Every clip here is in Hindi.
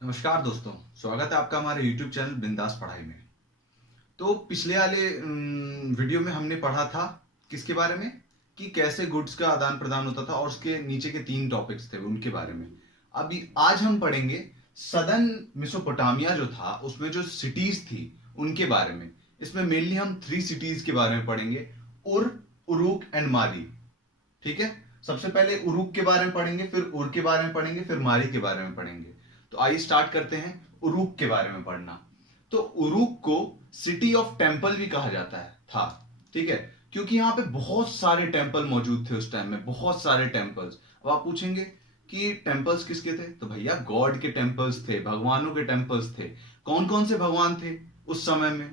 नमस्कार दोस्तों। स्वागत है आपका हमारे YouTube चैनल बिंदास पढ़ाई में। तो पिछले वाले वीडियो में हमने पढ़ा था किसके बारे में कि कैसे गुड्स का आदान प्रदान होता था और उसके नीचे के 3 टॉपिक्स थे उनके बारे में। अभी आज हम पढ़ेंगे सदर्न मेसोपोटामिया जो था उसमें जो सिटीज थी उनके बारे में। इसमें मेनली हम 3 सिटीज के बारे में पढ़ेंगे, उर, उरुक एंड मारी। ठीक है, सबसे पहले उरुक के बारे में पढ़ेंगे, फिर उर के बारे में पढ़ेंगे, फिर मारी के बारे में पढ़ेंगे। तो आइए स्टार्ट करते हैं उरुक के बारे में पढ़ना। तो उरुक को सिटी ऑफ टेंपल भी कहा जाता है था। ठीक है, क्योंकि यहाँ पे बहुत सारे टेंपल मौजूद थे उस टाइम में, बहुत सारे टेंपल्स। अब आप पूछेंगे कि टेंपल्स किसके थे, तो भैया गॉड के टेंपल्स थे, भगवानों के टेंपल्स थे। कौन कौन से भगवान थे उस समय में?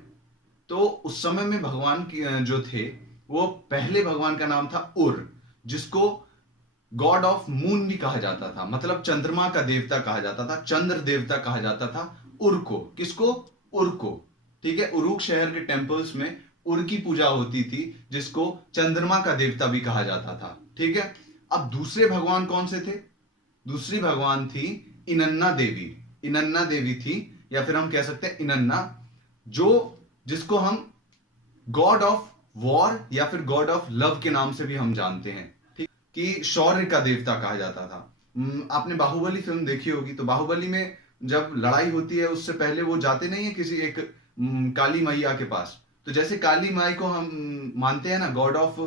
तो उस समय में भगवान जो थे वो पहले भगवान का नाम था उर, जिसको गॉड ऑफ मून भी कहा जाता था, मतलब चंद्रमा का देवता कहा जाता था, चंद्र देवता कहा जाता था उर को। किसको? उर को। ठीक है, उरुक शहर के टेंपल्स में उर की पूजा होती थी, जिसको चंद्रमा का देवता भी कहा जाता था। ठीक है, अब दूसरे भगवान कौन से थे? दूसरी भगवान थी इनन्ना देवी। इनन्ना देवी थी, या फिर हम कह सकते हैं इनन्ना, जो जिसको हम गॉड ऑफ वॉर या फिर गॉड ऑफ लव के नाम से भी हम जानते हैं। ठीक, कि शौर्य का देवता कहा जाता था। आपने बाहुबली फिल्म देखी होगी, तो बाहुबली में जब लड़ाई होती है उससे पहले वो जाते नहीं है किसी एक काली मैया के पास। तो जैसे काली माई को हम मानते हैं ना गॉड ऑफ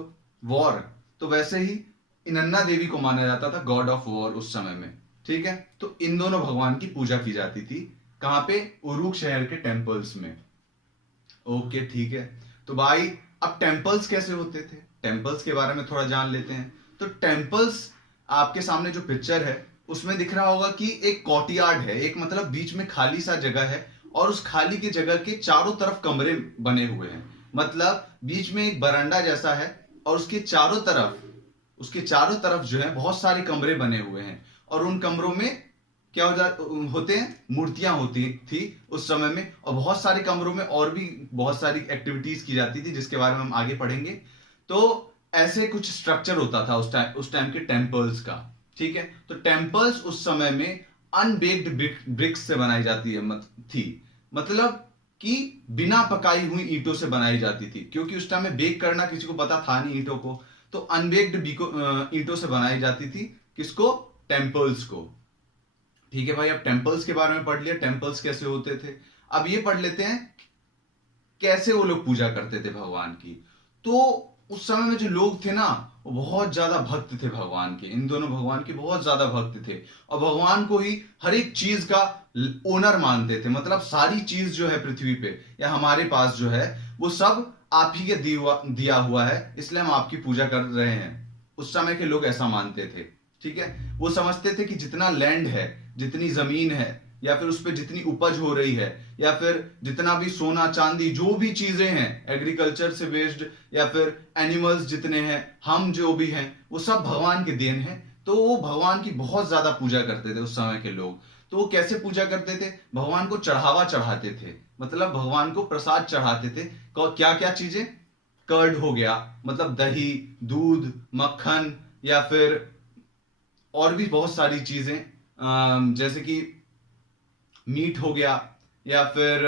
वॉर, तो वैसे ही इनन्ना देवी को माना जाता था गॉड ऑफ वॉर उस समय में। ठीक है, तो इन दोनों भगवान की पूजा की जाती थी। कहां पे? उरुक शहर के टेंपल्स में। ओके, ठीक है। तो भाई अब टेंपल्स कैसे होते थे, टेंपल्स के बारे में थोड़ा जान लेते हैं। तो टेंपल्स, आपके सामने जो पिक्चर है उसमें दिख रहा होगा कि एक कोर्टयार्ड है, एक मतलब बीच में खाली सा जगह है, और उस खाली की जगह के चारों तरफ कमरे बने हुए हैं। मतलब बीच में एक बरांडा जैसा है और उसके चारों तरफ जो है बहुत सारे कमरे बने हुए हैं, और उन कमरों में क्या होते हैं? मूर्तियां होती थी उस समय में। और बहुत सारे कमरों में और भी बहुत सारी एक्टिविटीज की जाती थी, जिसके बारे में हम आगे पढ़ेंगे। तो ऐसे कुछ स्ट्रक्चर होता था उस टाइम के टेंपल्स का। ठीक है, तो टेंपल्स उस समय में अनबेक्ड ब्रिक्स से बनाई जाती थी, मतलब कि बिना पकाई हुई ईंटों से बनाई जाती थी, क्योंकि उस टाइम में बेक करना किसी को पता था नहीं ईंटों को। तो अनबेक्ड ईंटों से बनाई जाती थी। किसको? टेंपल्स को। ठीक है भाई, अब टेंपल्स के बारे में पढ़ लिया, टेंपल्स कैसे होते थे। अब ये पढ़ लेते हैं कैसे वो लोग पूजा करते थे भगवान की। तो उस समय में जो लोग थे ना, वो बहुत ज्यादा भक्त थे भगवान के, इन दोनों भगवान के बहुत ज्यादा भक्त थे, और भगवान को ही हर एक चीज का ओनर मानते थे। मतलब सारी चीज जो है पृथ्वी पे या हमारे पास जो है, वो सब आप ही के दिया हुआ है, इसलिए हम आपकी पूजा कर रहे हैं। उस समय के लोग ऐसा मानते थे। ठीक है, वो समझते थे कि जितना लैंड है, जितनी जमीन है, या फिर उस पर जितनी उपज हो रही है, या फिर जितना भी सोना चांदी जो भी चीजें हैं एग्रीकल्चर से बेस्ड, या फिर एनिमल्स जितने हैं, हम जो भी हैं, वो सब भगवान के देन है। तो वो भगवान की बहुत ज्यादा पूजा करते थे उस समय के लोग। तो वो कैसे पूजा करते थे? भगवान को चढ़ावा चढ़ाते थे, मतलब भगवान को प्रसाद चढ़ाते थे। क्या क्या चीजें? कर्ड हो गया, मतलब दही, दूध, मक्खन, या फिर और भी बहुत सारी चीजें, जैसे कि मीट हो गया, या फिर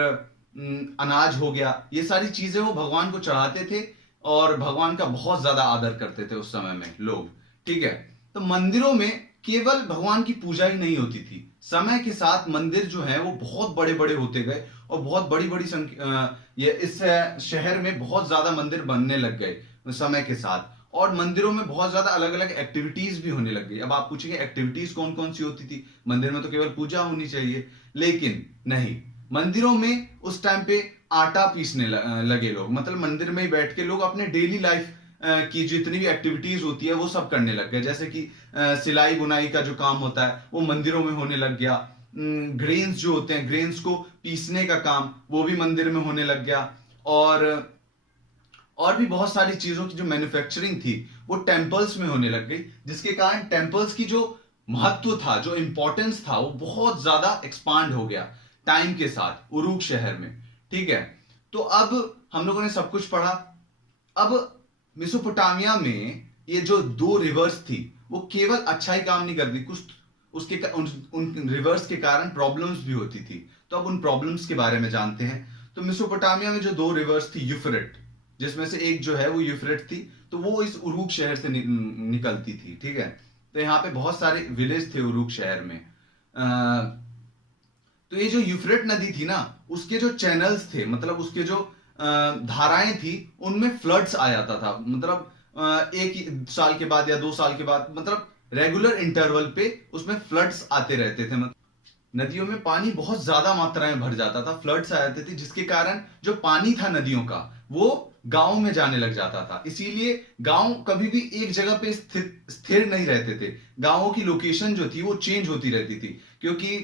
अनाज हो गया। ये सारी चीजें वो भगवान को चढ़ाते थे, और भगवान का बहुत ज्यादा आदर करते थे उस समय में लोग। ठीक है, तो मंदिरों में केवल भगवान की पूजा ही नहीं होती थी, समय के साथ मंदिर जो है वो बहुत बड़े बड़े होते गए, और बहुत बड़ी बड़ी संख्या, ये इस शहर में बहुत ज्यादा मंदिर बनने लग गए समय के साथ। और मंदिरों में बहुत ज्यादा अलग अलग एक्टिविटीज भी होने लग गई। अब आप पूछेंगे एक्टिविटीज कौन कौन सी होती थी? मंदिर में तो केवल पूजा होनी चाहिए, लेकिन नहीं, मंदिरों में उस टाइम पे आटा पीसने लगे लोग। मतलब मंदिर में ही बैठ के लोग अपने डेली लाइफ की जितनी भी एक्टिविटीज होती है वो सब करने लग गए। जैसे कि सिलाई बुनाई का जो काम होता है वो मंदिरों में होने लग गया। ग्रेन्स जो होते हैं, ग्रेन्स को पीसने का काम वो भी मंदिर में होने लग गया। और भी बहुत सारी चीजों की जो मैन्युफैक्चरिंग थी वो टेंपल्स में होने लग गई, जिसके कारण टेंपल्स की जो महत्व था, जो इंपॉर्टेंस था, वो बहुत ज्यादा एक्सपांड हो गया टाइम के साथ उरुक शहर में। ठीक है, तो अब हम लोगों ने सब कुछ पढ़ा। अब मेसोपोटामिया में ये जो 2 रिवर्स थी वो केवल अच्छा ही काम नहीं करती, कुछ उन रिवर्स के कारण प्रॉब्लम्स भी होती थी। तो अब उन प्रॉब्लम्स के बारे में जानते हैं। तो मेसोपोटामिया में जो 2 रिवर्स थी यूफ्रेट, जिसमें से एक जो है वो यूफ्रेट थी, तो वो इस उरूक शहर से निकलती थी, ठीक है। तो यहाँ पे बहुत सारे विलेज थे उरूक शहर में। तो ये जो यूफ्रेट नदी थी ना, उसके जो चैनल्स थे, मतलब उसके जो धाराएं थी, उनमें फ्लड्स आ जाता था। मतलब 1 साल के बाद या 2 साल के बाद, मतलब रेगुलर इंटरवल पे उसमें फ्लड्स आते रहते थे। नदियों में पानी बहुत ज्यादा मात्रा में भर जाता था, फ्लड्स आ जाते थे, जिसके कारण जो पानी था नदियों का वो गांव में जाने लग जाता था। इसीलिए गांव कभी भी एक जगह पे स्थिर नहीं रहते थे। गांवों की लोकेशन जो थी वो चेंज होती रहती थी, क्योंकि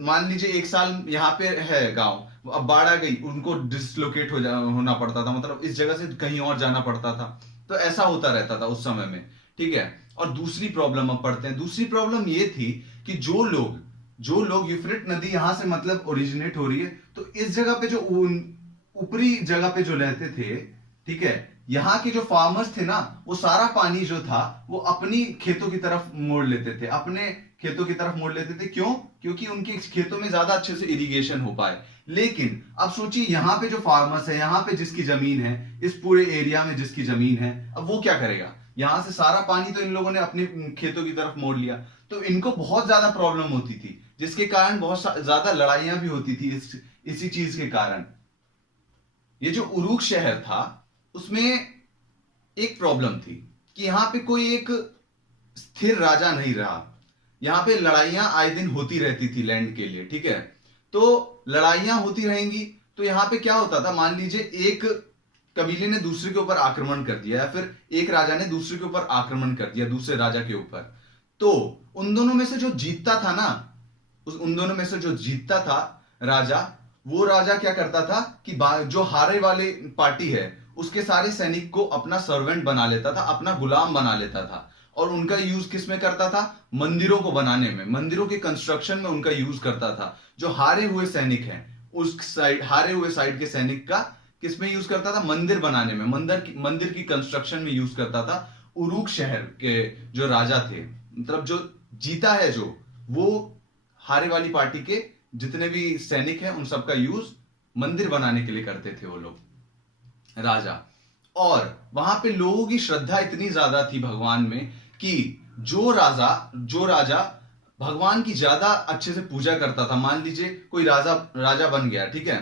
मान लीजिए 1 साल यहाँ पे है गांव, अब बाढ़ आ गई, उनको डिसलोकेट होना पड़ता था, मतलब इस जगह से कहीं और जाना पड़ता था। तो ऐसा होता रहता था उस समय में, ठीक है। और दूसरी प्रॉब्लम अब पढ़ते हैं। दूसरी प्रॉब्लम ये थी कि जो लोग यूफ्रेट नदी यहां से मतलब ओरिजिनेट हो रही है, तो इस जगह पे जो ऊपरी जगह पे जो रहते थे, ठीक है, यहाँ के जो फार्मर्स थे ना, वो सारा पानी जो था वो अपनी खेतों की तरफ मोड़ लेते थे, अपने खेतों की तरफ मोड़ लेते थे। क्यों? क्योंकि उनके खेतों में ज्यादा अच्छे से इरिगेशन हो पाए। लेकिन अब सोचिए, यहाँ पे जो फार्मर्स है, यहाँ पे जिसकी जमीन है, इस पूरे एरिया में जिसकी जमीन है, अब वो क्या करेगा? यहां से सारा पानी तो इन लोगों ने अपने खेतों की तरफ मोड़ लिया, तो इनको बहुत ज्यादा प्रॉब्लम होती थी, जिसके कारण बहुत ज्यादा लड़ाइयां भी होती थी इसी चीज के कारण। ये जो उरूक शहर था, उसमें एक प्रॉब्लम थी कि यहां पे कोई एक स्थिर राजा नहीं रहा। यहां पे लड़ाइयां आए दिन होती रहती थी लैंड के लिए, ठीक है। तो लड़ाइयां होती रहेंगी तो यहां पे क्या होता था, मान लीजिए एक कबीले ने दूसरे के ऊपर आक्रमण कर दिया, या फिर एक राजा ने दूसरे के ऊपर आक्रमण कर दिया, दूसरे राजा के ऊपर, तो उन दोनों में से जो जीतता था ना, उन दोनों में से जो जीतता था राजा, वो राजा क्या करता था कि जो हारे वाले पार्टी है उसके सारे सैनिक को अपना सर्वेंट बना लेता था, अपना गुलाम बना लेता था। और उनका यूज किस में करता था? मंदिरों को बनाने में, मंदिरों के कंस्ट्रक्शन में उनका यूज करता था। जो हारे हुए सैनिक हैं, उस साइड, हारे हुए साइड के सैनिक का किस में यूज करता था? मंदिर बनाने में, मंदिर की कंस्ट्रक्शन में यूज करता था। उरूक शहर के जो राजा थे, मतलब जो जीता है, जो वो हारे वाली पार्टी के जितने भी सैनिक हैं, उन सबका यूज मंदिर बनाने के लिए करते थे वो लोग, राजा। और वहां पे लोगों की श्रद्धा इतनी ज्यादा थी भगवान में कि जो राजा भगवान की ज्यादा अच्छे से पूजा करता था, मान लीजिए कोई राजा बन गया, ठीक है,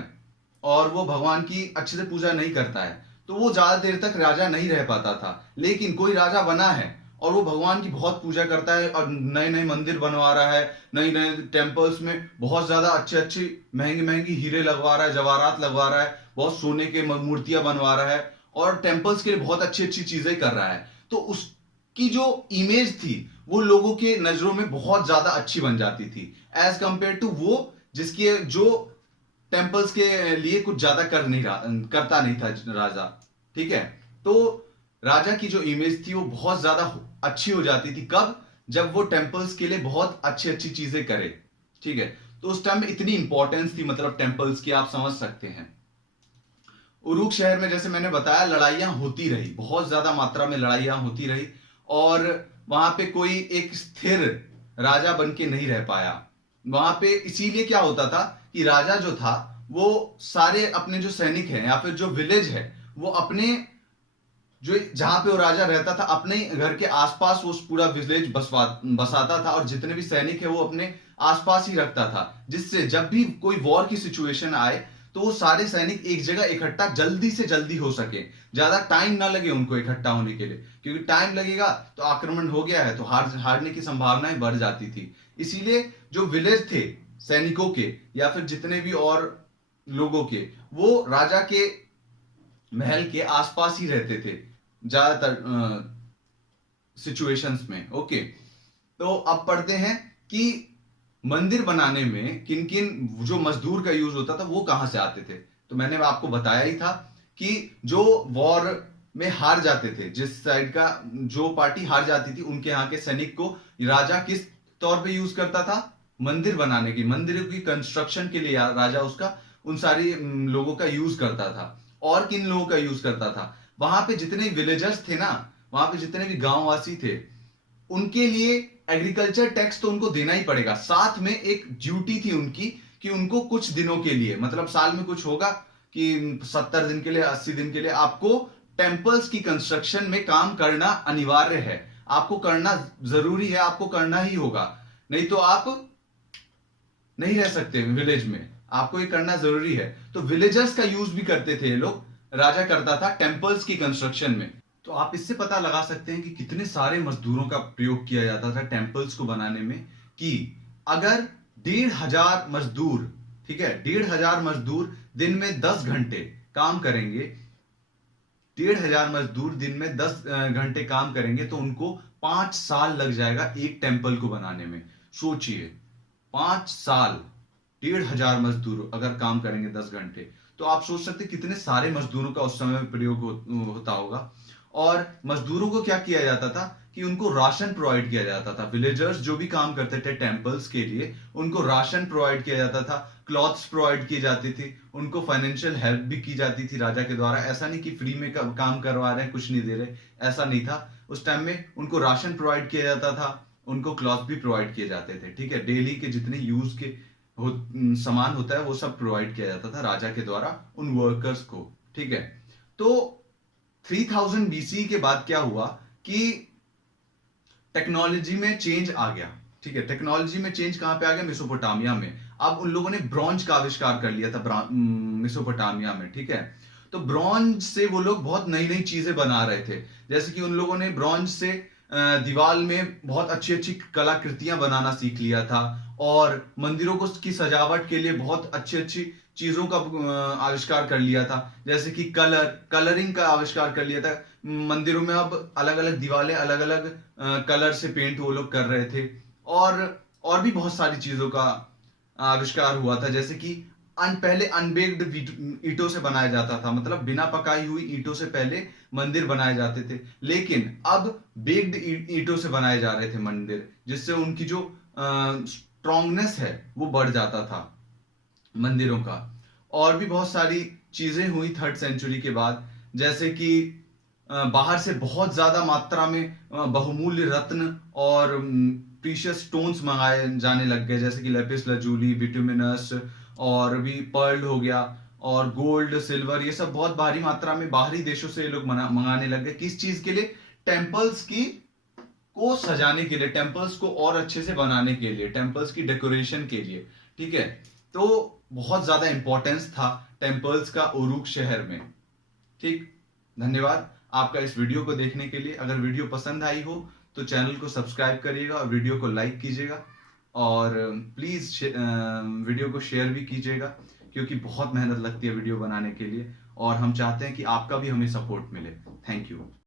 और वो भगवान की अच्छे से पूजा नहीं करता है, तो वो ज्यादा देर तक राजा नहीं रह पाता था। लेकिन कोई राजा बना है और वो भगवान की बहुत पूजा करता है और नए नए मंदिर बनवा रहा है, नए नए टेम्पल्स में बहुत ज्यादा अच्छे अच्छे महंगे महंगे हीरे लगवा रहा है, जवाहरात लगवा रहा है, बहुत सोने के मूर्तियां बनवा रहा है, और टेम्पल्स के लिए बहुत अच्छी अच्छी चीजें कर रहा है। तो उसकी जो इमेज थी वो लोगों के नजरों में बहुत ज्यादा अच्छी बन जाती थी, एज कंपेयर टू वो जिसके जो टेम्पल्स के लिए कुछ ज्यादा करता नहीं था राजा, ठीक है। तो राजा की जो इमेज थी वो बहुत ज्यादा अच्छी हो जाती थी। कब? जब वो टेम्पल्स के लिए बहुत अच्छी अच्छी चीजें करे, ठीक है। तो उस टाइम में इतनी इंपॉर्टेंस थी, मतलब टेम्पल्स की, आप समझ सकते हैं। उरूक शहर में जैसे मैंने बताया, लड़ाइयां होती रही, बहुत ज्यादा मात्रा में लड़ाइयां होती रही, और वहां पे कोई एक स्थिर राजा बन के नहीं रह पाया वहां पे। इसीलिए क्या होता था कि राजा जो था वो सारे अपने जो सैनिक हैं या फिर जो विलेज है, वो अपने जो जहां पे वो राजा रहता था, अपने घर के आसपास वो पूरा विलेज बसाता था, और जितने भी सैनिक है वो अपने आसपास ही रखता था, जिससे जब भी कोई वॉर की सिचुएशन आए तो वो सारे सैनिक एक जगह इकट्ठा जल्दी से जल्दी हो सके, ज्यादा टाइम ना लगे उनको इकट्ठा होने के लिए, क्योंकि टाइम लगेगा तो आक्रमण हो गया है तो हारने की संभावनाएं बढ़ जाती थी। इसीलिए जो विलेज थे सैनिकों के या फिर जितने भी और लोगों के, वो राजा के महल के आसपास ही रहते थे ज्यादातर सिचुएशंस में। ओके, तो अब पढ़ते हैं कि मंदिर बनाने में किन किन जो मजदूर का यूज होता था वो कहां से आते थे। तो मैंने आपको बताया ही था कि जो वॉर में हार जाते थे, जिस साइड का जो पार्टी हार जाती थी, उनके यहाँ के सैनिक को राजा किस तौर पे यूज करता था? मंदिर बनाने की, मंदिर की कंस्ट्रक्शन के लिए राजा उसका उन सारी लोगों का यूज करता था। और किन लोगों का यूज करता था? वहां पे जितने विलेजर्स थे ना, वहां पे जितने भी गांववासी थे, उनके लिए एग्रीकल्चर टैक्स तो उनको देना ही पड़ेगा, साथ में एक ड्यूटी थी उनकी कि उनको कुछ दिनों के लिए, मतलब साल में कुछ होगा कि 70 दिन के लिए, 80 दिन के लिए आपको टेम्पल्स की कंस्ट्रक्शन में काम करना अनिवार्य है, आपको करना जरूरी है, आपको करना ही होगा, नहीं तो आप नहीं रह सकते विलेज में, आपको ये करना जरूरी है। तो विलेजर्स का यूज भी करते थे ये लोग, राजा करता था टेम्पल्स की कंस्ट्रक्शन में। तो आप इससे पता लगा सकते हैं कि कितने सारे मजदूरों का प्रयोग किया जाता था टेम्पल्स को बनाने में, कि अगर 1,500 मजदूर, ठीक है, 1,500 मजदूर दिन में 10 घंटे काम करेंगे, 1,500 मजदूर दिन में 10 घंटे काम करेंगे तो उनको 5 साल लग जाएगा एक टेम्पल को बनाने में। सोचिए 5 साल, 1,500 मजदूर अगर काम करेंगे 10 घंटे, तो आप सोच सकते कितने सारे मजदूरों का उस समय में प्रयोग होता होगा। और मजदूरों को क्या किया जाता था कि उनको राशन प्रोवाइड किया जाता था, विलेजर्स जो भी काम करते थे टेम्पल्स के लिए उनको राशन प्रोवाइड किया जाता था, क्लॉथ्स प्रोवाइड किए जाती थी, उनको फाइनेंशियल हेल्प भी की जाती थी राजा के द्वारा। ऐसा नहीं कि फ्री में काम करवा रहे हैं, कुछ नहीं दे रहे, ऐसा नहीं था। उस टाइम में उनको राशन प्रोवाइड किया जाता था, उनको क्लॉथ भी प्रोवाइड किए जाते थे, ठीक है, डेली के जितने यूज के सामान होता है वो सब प्रोवाइड किया जाता था राजा के द्वारा उन वर्कर्स को, ठीक है। तो 3000 बीसी के बाद क्या हुआ कि टेक्नोलॉजी में चेंज आ गया, ठीक है, टेक्नोलॉजी में चेंज कहां पे आ गया, मेसोपोटामिया में। अब उन लोगों ने ब्रॉन्ज का आविष्कार कर लिया था मेसोपोटामिया में, ठीक है। तो ब्रॉन्ज से वो लोग बहुत नई नई चीजें बना रहे थे, जैसे कि उन लोगों ने ब्रॉन्ज से दीवार में बहुत अच्छी अच्छी कलाकृतियां बनाना सीख लिया था, और मंदिरों को की सजावट के लिए बहुत अच्छी अच्छी चीजों का आविष्कार कर लिया था, जैसे कि कलरिंग का आविष्कार कर लिया था। मंदिरों में अब अलग अलग दीवारें अलग अलग कलर से पेंट वो लोग कर रहे थे, और भी बहुत सारी चीजों का आविष्कार हुआ था, जैसे कि पहले अनबेक्ड ईंटों से बनाया जाता था, मतलब बिना पकाई हुई ईंटों से पहले मंदिर बनाए जाते थे, लेकिन अब बेक्ड ईंटों से बनाए जा रहे थे मंदिर, जिससे उनकी जो स्ट्रॉन्गनेस है वो बढ़ जाता था मंदिरों का। और भी बहुत सारी चीजें हुई 3rd सेंचुरी के बाद, जैसे कि बाहर से बहुत ज्यादा मात्रा में बहुमूल्य रत्न और प्रीशियस स्टोन्स मंगाए जाने लग गए, जैसे कि लेपिस लजूली, बिटुमिनस, और भी पर्ल हो गया, और गोल्ड, सिल्वर, ये सब बहुत भारी मात्रा में बाहरी देशों से ये लोग मंगाने लग गए। किस चीज के लिए, टेम्पल्स की को सजाने के लिए, टेम्पल्स को और अच्छे से बनाने के लिए, टेम्पल्स की डेकोरेशन के लिए, ठीक है। तो बहुत ज्यादा इंपॉर्टेंस था टेम्पल्स का उरुक शहर में, ठीक। धन्यवाद आपका इस वीडियो को देखने के लिए। अगर वीडियो पसंद आई हो तो चैनल को सब्सक्राइब करिएगा और वीडियो को लाइक कीजिएगा, और प्लीज वीडियो को शेयर भी कीजिएगा, क्योंकि बहुत मेहनत लगती है वीडियो बनाने के लिए, और हम चाहते हैं कि आपका भी हमें सपोर्ट मिले। Thank you.